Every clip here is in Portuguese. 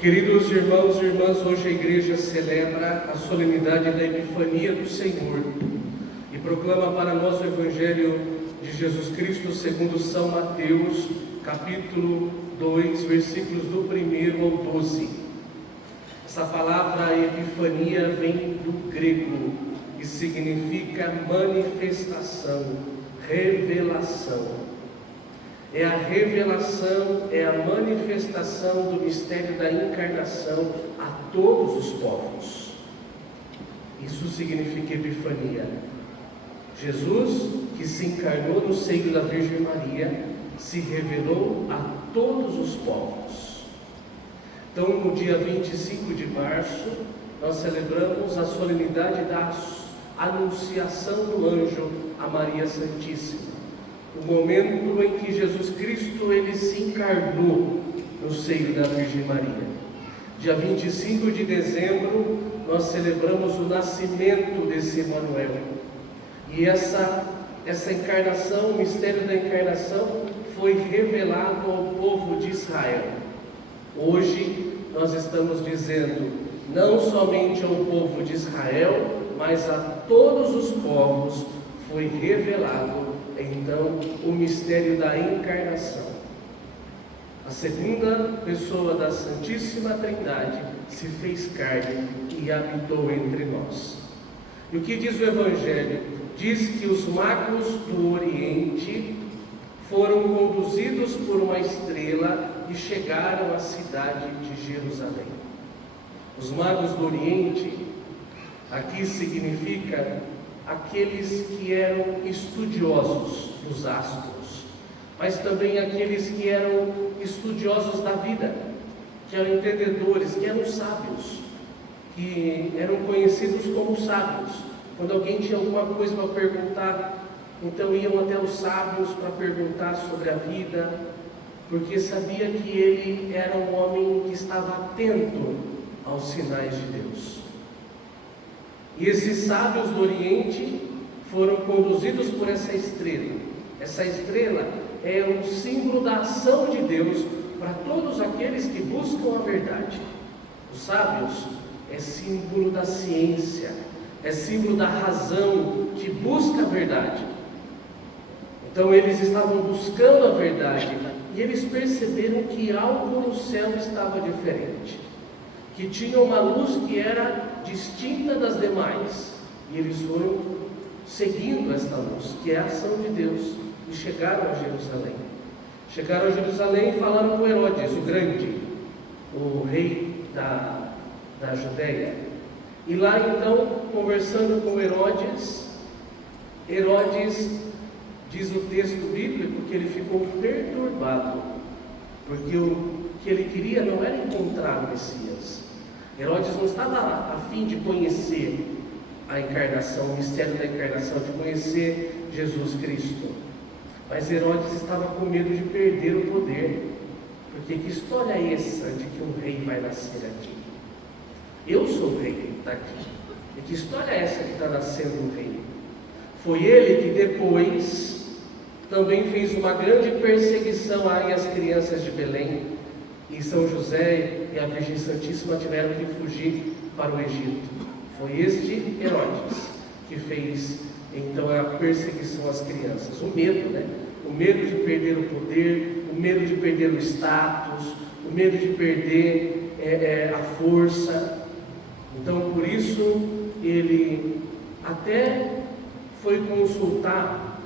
Queridos irmãos e irmãs, hoje a igreja celebra a solenidade da Epifania do Senhor e proclama para nós o Evangelho de Jesus Cristo segundo São Mateus, capítulo 2, versículos do 1 ao 12. Essa palavra Epifania vem do grego e significa manifestação, revelação. É a revelação, é a manifestação do mistério da encarnação a todos os povos. Isso significa Epifania. Jesus, que se encarnou no seio da Virgem Maria, se revelou a todos os povos. Então, no dia 25 de março, nós celebramos a solenidade da anunciação do anjo a Maria Santíssima. O momento em que Jesus Cristo ele se encarnou no seio da Virgem Maria. Dia 25 de dezembro, nós celebramos o nascimento desse Emanuel. E essa encarnação, o mistério da encarnação, foi revelado ao povo de Israel. Hoje, nós estamos dizendo, não somente ao povo de Israel, mas a todos os povos foi revelado então o mistério da encarnação. A segunda pessoa da Santíssima Trindade se fez carne e habitou entre nós. E o que diz o Evangelho? Diz que os magos do Oriente foram conduzidos por uma estrela e chegaram à cidade de Jerusalém. Os magos do Oriente, aqui significa aqueles que eram estudiosos dos astros, mas também aqueles que eram estudiosos da vida, que eram entendedores, que eram sábios, que eram conhecidos como sábios. Quando alguém tinha alguma coisa para perguntar, então iam até os sábios para perguntar sobre a vida, porque sabia que ele era um homem que estava atento aos sinais de Deus. E esses sábios do Oriente foram conduzidos por essa estrela. Essa estrela é um símbolo da ação de Deus para todos aqueles que buscam a verdade. Os sábios é símbolo da ciência, é símbolo da razão que busca a verdade. Então eles estavam buscando a verdade e eles perceberam que algo no céu estava diferente, que tinha uma luz que era distinta das demais, e eles foram seguindo esta luz, que é a ação de Deus, e chegaram a Jerusalém. Chegaram a Jerusalém e falaram com Herodes, o Grande, o rei da Judéia. E lá então, conversando com Herodes, diz o texto bíblico que ele ficou perturbado, porque o que ele queria não era encontrar o Messias. Herodes não estava a fim de conhecer a encarnação, o mistério da encarnação, de conhecer Jesus Cristo. Mas Herodes estava com medo de perder o poder, porque que história é essa de que um rei vai nascer aqui? Eu sou o rei daqui. E que história é essa que está nascendo um rei? Foi ele que depois também fez uma grande perseguição às crianças de Belém. E São José e a Virgem Santíssima tiveram que fugir para o Egito. Foi este Herodes que fez então a perseguição às crianças. O medo, né? O medo de perder o poder, o medo de perder o status, o medo de perder a força. Então, por isso, ele até foi consultar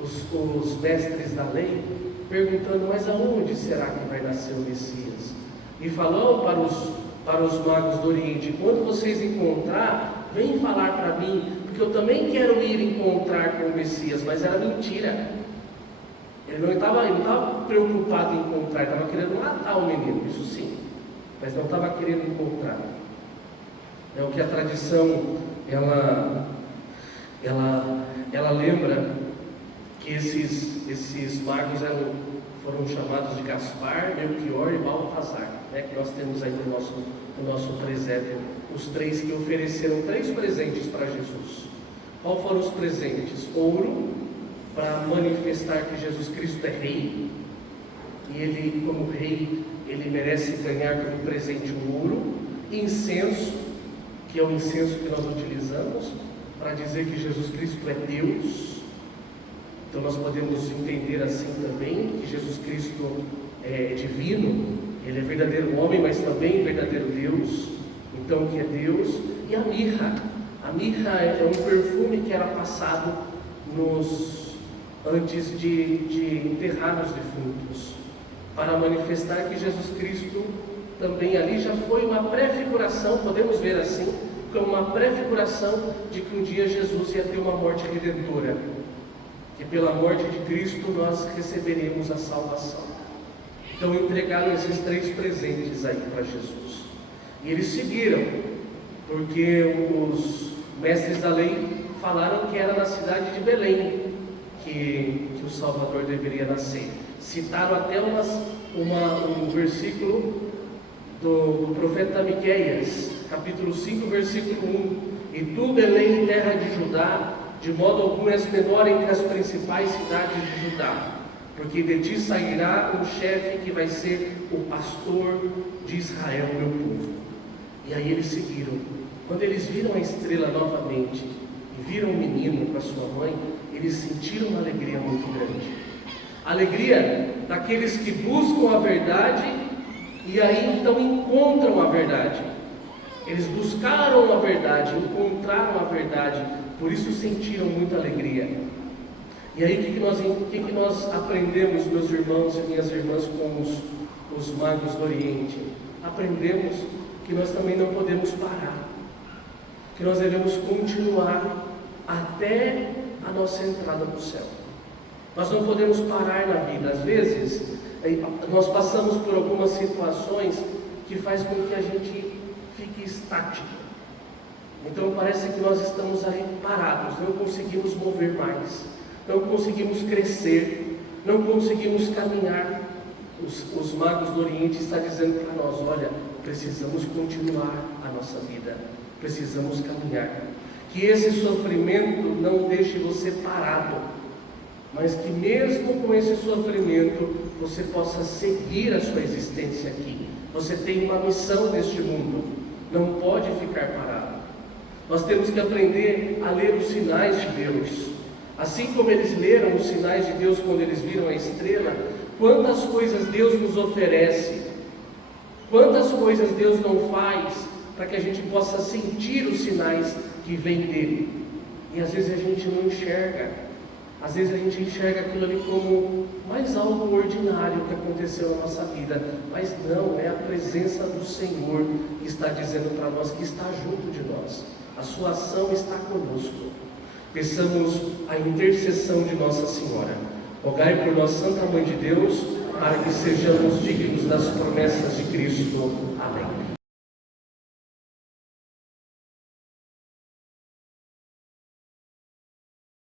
os mestres da lei, perguntando, mas aonde será que vai nascer o Messias? E falou para os magos do Oriente, quando vocês encontrar, vem falar para mim, porque eu também quero ir encontrar com o Messias. Mas era mentira. Ele não estava preocupado em encontrar, ele estava querendo matar o menino, isso sim, mas não estava querendo encontrar. É o que a tradição, ela lembra que esses magos foram chamados de Gaspar, Melchior e Baltazar, né, que nós temos aí no nosso presépio, os três que ofereceram 3 presentes para Jesus. Qual foram os presentes? Ouro, para manifestar que Jesus Cristo é rei. e ele, como rei, ele merece ganhar como presente o ouro, incenso, que é o incenso que nós utilizamos para dizer que Jesus Cristo é Deus. Então nós podemos entender assim também que Jesus Cristo é divino, ele é verdadeiro homem, mas também verdadeiro Deus, então que é Deus. E a mirra é um perfume que era passado antes de enterrar os defuntos, para manifestar que Jesus Cristo também ali já foi uma prefiguração, podemos ver assim, como uma prefiguração de que um dia Jesus ia ter uma morte redentora, que pela morte de Cristo nós receberemos a salvação. Então entregaram esses 3 presentes aí para Jesus, e eles seguiram, porque os mestres da lei falaram que era na cidade de Belém que o Salvador deveria nascer. Citaram até um versículo do profeta Miqueias, capítulo 5, versículo 1: E tu, Belém, terra de Judá, de modo algum és menor entre as principais cidades de Judá, porque de ti sairá um chefe que vai ser o pastor de Israel, meu povo. E aí eles seguiram. Quando eles viram a estrela novamente e viram o menino com a sua mãe, eles sentiram uma alegria muito grande. A alegria daqueles que buscam a verdade e aí então encontram a verdade. Eles buscaram a verdade, encontraram a verdade, por isso sentiram muita alegria. E aí o que nós aprendemos, meus irmãos e minhas irmãs, com os magos do Oriente? Aprendemos que nós também não podemos parar, que nós devemos continuar até a nossa entrada no céu. Nós não podemos parar na vida. Às vezes nós passamos por algumas situações que faz com que a gente fique estático. Então parece que nós estamos ali parados, não conseguimos mover mais, não conseguimos crescer, não conseguimos caminhar. Os magos do Oriente estão dizendo para nós: olha, precisamos continuar a nossa vida, precisamos caminhar. Que esse sofrimento não deixe você parado, mas que mesmo com esse sofrimento você possa seguir a sua existência aqui. Você tem uma missão neste mundo, não pode ficar parado. Nós temos que aprender a ler os sinais de Deus, assim como eles leram os sinais de Deus quando eles viram a estrela. Quantas coisas Deus nos oferece, quantas coisas Deus não faz para que a gente possa sentir os sinais que vêm dele. E às vezes a gente não enxerga, às vezes a gente enxerga aquilo ali como mais algo ordinário que aconteceu na nossa vida, mas não, é a presença do Senhor que está dizendo para nós que está junto de nós, a sua ação está conosco. Peçamos a intercessão de Nossa Senhora. Rogai por nós, Santa Mãe de Deus, para que sejamos dignos das promessas de Cristo. Amém.